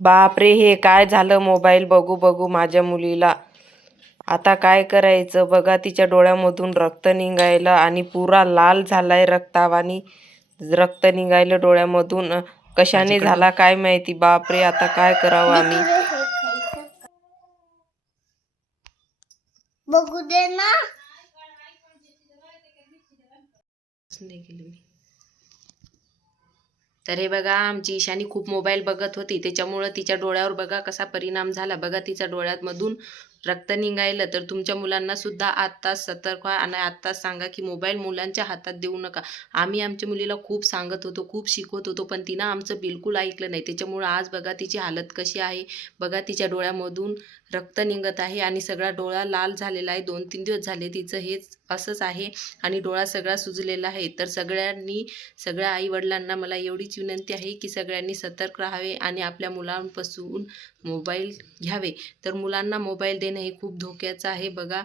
बापरे, हे काय झालं? मोबाईल बघू बघू माझ्या मुलीला. आता काय करायचं? बघा, तिच्या डोळ्यामधून रक्त निघायलं आणि पुरा लाल झालाय, रक्तावानी रक्त निघायलं डोळ्यामधून. कशाने झाला काय माहिती. बापरे, आता काय करावं आम्ही? बघू दे ना. तर हे बघा, आमची ईशानी खूप मोबाईल बघत होती, त्याच्यामुळं तिच्या डोळ्यावर बघा कसा परिणाम झाला. बघा, तिच्या डोळ्यामधून रक्त निघायलं. तर तुमच्या मुलांना सुद्धा आत्ताच सतर्क व्हा आणि आत्ताच सांगा की मोबाईल मुलांच्या हातात देऊ नका. आम्ही आमच्या मुलीला खूप सांगत होतो, खूप शिकवत होतो, पण तिनं आमचं बिलकुल ऐकलं नाही. त्याच्यामुळं आज बघा तिची हालत कशी आहे. बघा, तिच्या डोळ्यामधून रक्त निघत आहे आणि सगळा डोळा लाल झालेला आहे. 2-3 दिवस झाले तिचं हेच असंच आहे आणि डोळा सगळा सुजलेला आहे. तर सगळ्या आई-वडिलांना मला एवढीच विनंती आहे की सगळ्यांनी सतर्क राहावे आणि आपल्या मुलांपासून मोबाईल घ्यावे. तर मुलांना मोबाईल देणं हे खूप धोक्याचं आहे. बघा,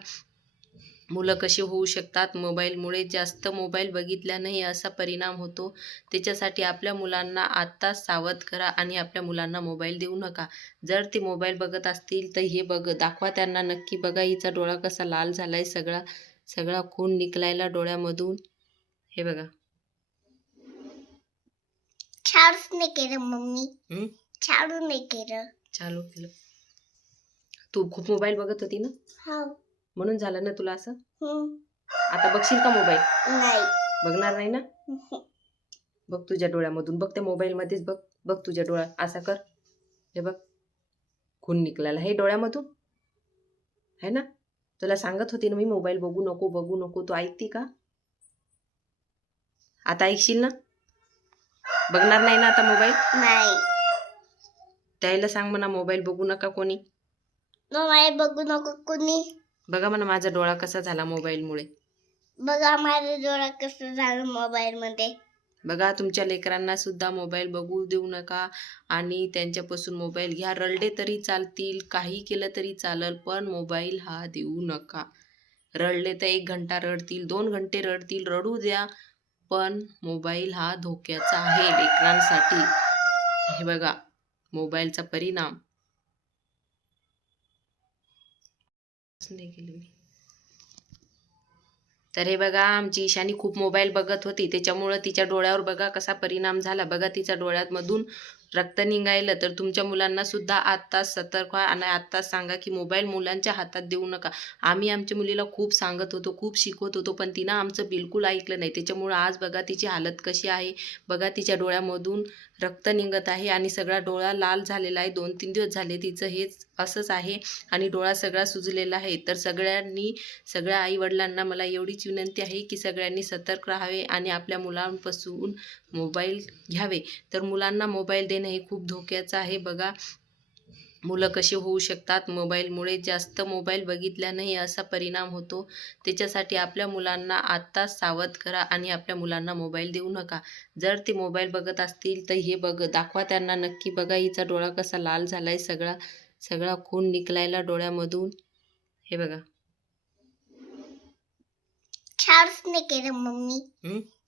मुलं कशी होऊ शकतात मोबाईलमुळे. जास्त मोबाईल बघितल्यानंही असा परिणाम होतो. त्याच्यासाठी आपल्या मुलांना आत्ताच सावध करा आणि आपल्या मुलांना मोबाईल देऊ नका. जर ते मोबाईल बघत असतील तर हे दाखवा त्यांना नक्की. बघा, हिचा डोळा कसा लाल झालाय, सगळा खून निघायला डोळ्यामधून. हे बघा. चालूच नाही केलं मम्मी. चालू नाही केलं. चालू केलं. तू खूप मोबाईल बघत होती ना, हो. म्हणून झालं ना तुला असं. आता बघशील का मोबाईल? नाही. बघणार नाही ना. बघ तुझ्या डोळ्यामधून, बघ त्या मोबाईल मध्येच बघ. बघ तुझ्या डोळ्यात असा कर. हे बघ, खून निघाला हे डोळ्यामधून, है ना. तुला सांगत होती ना मी, मोबाईल बघू नको बघू नको. तू ऐकती का? आता ऐकशील ना. बघणार नाही ना आता मोबाईल. नाही. त्याला सांग म्हणा मोबाईल बघू नका कोणी. मोबाईल बघू नको कोणी. बघा म्हणा माझा डोळा कसा झाला मोबाईलमुळे. बघा माझा डोळा कसं झालं मोबाईल मध्ये. बघा, तुमच्या लेकरांना सुद्धा मोबाईल बघू देऊ नका आणि त्यांच्यापासून मोबाईल घ्या. रडले तरी चालतील, काही केलं तरी चालेल, पण मोबाईल हा देऊ नका. रडले तर 1 घंटा रडतील, 2 घंटे रडतील, रडू द्या, पण मोबाईल हा धोक्याचा आहे लेकरांसाठी. हे बघा, मोबाईलचा परिणाम. तर हे बघा, आमची ईशानी खूप मोबाईल बघत होती, त्याच्यामुळं तिच्या डोळ्यावर बघा कसा परिणाम झाला. बघा, तिच्या डोळ्यामधून रक्त निघायलं. तर तुमच्या मुलांना सुद्धा आत्ताच सतर्क व्हा आणि आत्ताच सांगा की मोबाईल मुलांच्या हातात देऊ नका. आम्ही आमच्या मुलीला खूप सांगत होतो, खूप शिकवत होतो, पण तिनं आमचं बिलकुल ऐकलं नाही. त्याच्यामुळं आज बघा तिची हालत कशी आहे. बघा, तिच्या डोळ्यामधून रक्त निघत आहे आणि सगळा डोळा लाल झालेला आहे. 2-3 दिवस झाले तिचं हेच असंच आहे आणि डोळा सगळा सुजलेला आहे. तर सगळ्या आई-वडिलांना मला एवढीच विनंती आहे की सगळ्यांनी सतर्क राहावे आणि आपल्या मुलांपासून मोबाईल घ्यावे. तर मुलांना मोबाईल देणं हे खूप धोक्याचं आहे. बघा, मुलं कशी होऊ शकतात मोबाईलमुळे. जास्त मोबाईल बघितल्यानंही असा परिणाम होतो. त्याच्यासाठी आपल्या मुलांना आत्ताच सावध करा आणि आपल्या मुलांना मोबाईल देऊ नका. जर ते मोबाईल बघत असतील तर हे दाखवा त्यांना नक्की. बघा, हिचा डोळा कसा लाल झालाय, सगळा खून निघायला डोळ्यामधून. हे बघा. चालूच नाही केलं मम्मी.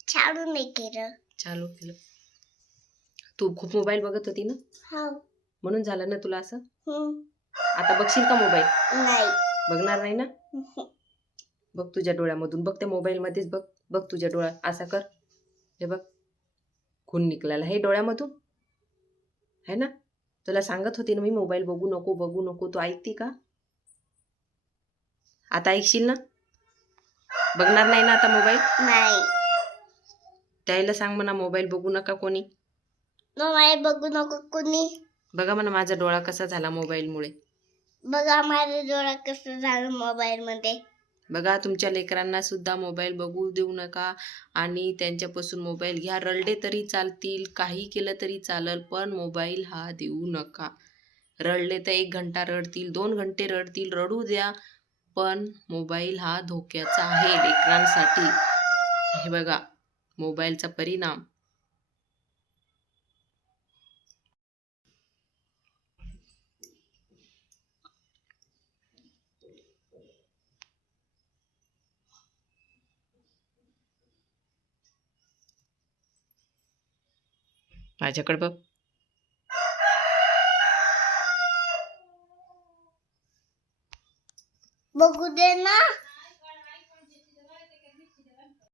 चालू नाही केलं. चालू केलं. तू खूप मोबाईल बघत होती ना, हो. म्हणून झालं ना तुला असं. आता बघशील का मोबाईल? नाही. बघणार नाही ना. बघ तुझ्या डोळ्यामधून, बघ त्या मोबाईल मध्येच बघ. बघ तुझ्या डोळ्यात असा कर. हे बघ, खून निघाला हे डोळ्यामधून, है ना. तुला सांगत होती ना मी, मोबाईल बघू नको बघू नको. तू ऐकती का? आता ऐकशील ना. बघणार नाही ना आता मोबाईल. नाही. त्याला सांग म्हणा मोबाईल बघू नका कोणी. मोबाईल बघू नको कोणी. बघा म्हणा माझा डोळा कसा झाला मोबाईलमुळे. बघा माझा डोळा कसं झालं मोबाईल मध्ये. बघा, तुमच्या लेकरांना सुद्धा मोबाईल बघू देऊ नका आणि त्यांच्यापासून मोबाईल घ्या. रडले तरी चालतील, काही केलं तरी चालेल, पण मोबाईल हा देऊ नका. रडले तर 1 घंटा रडतील, 2 घंटे रडतील, रडू द्या, पण मोबाईल हा धोक्याचा आहे लेकरांसाठी. हे बघा, मोबाईलचा परिणाम. माझ्याकडे बघ. बघू दे ना.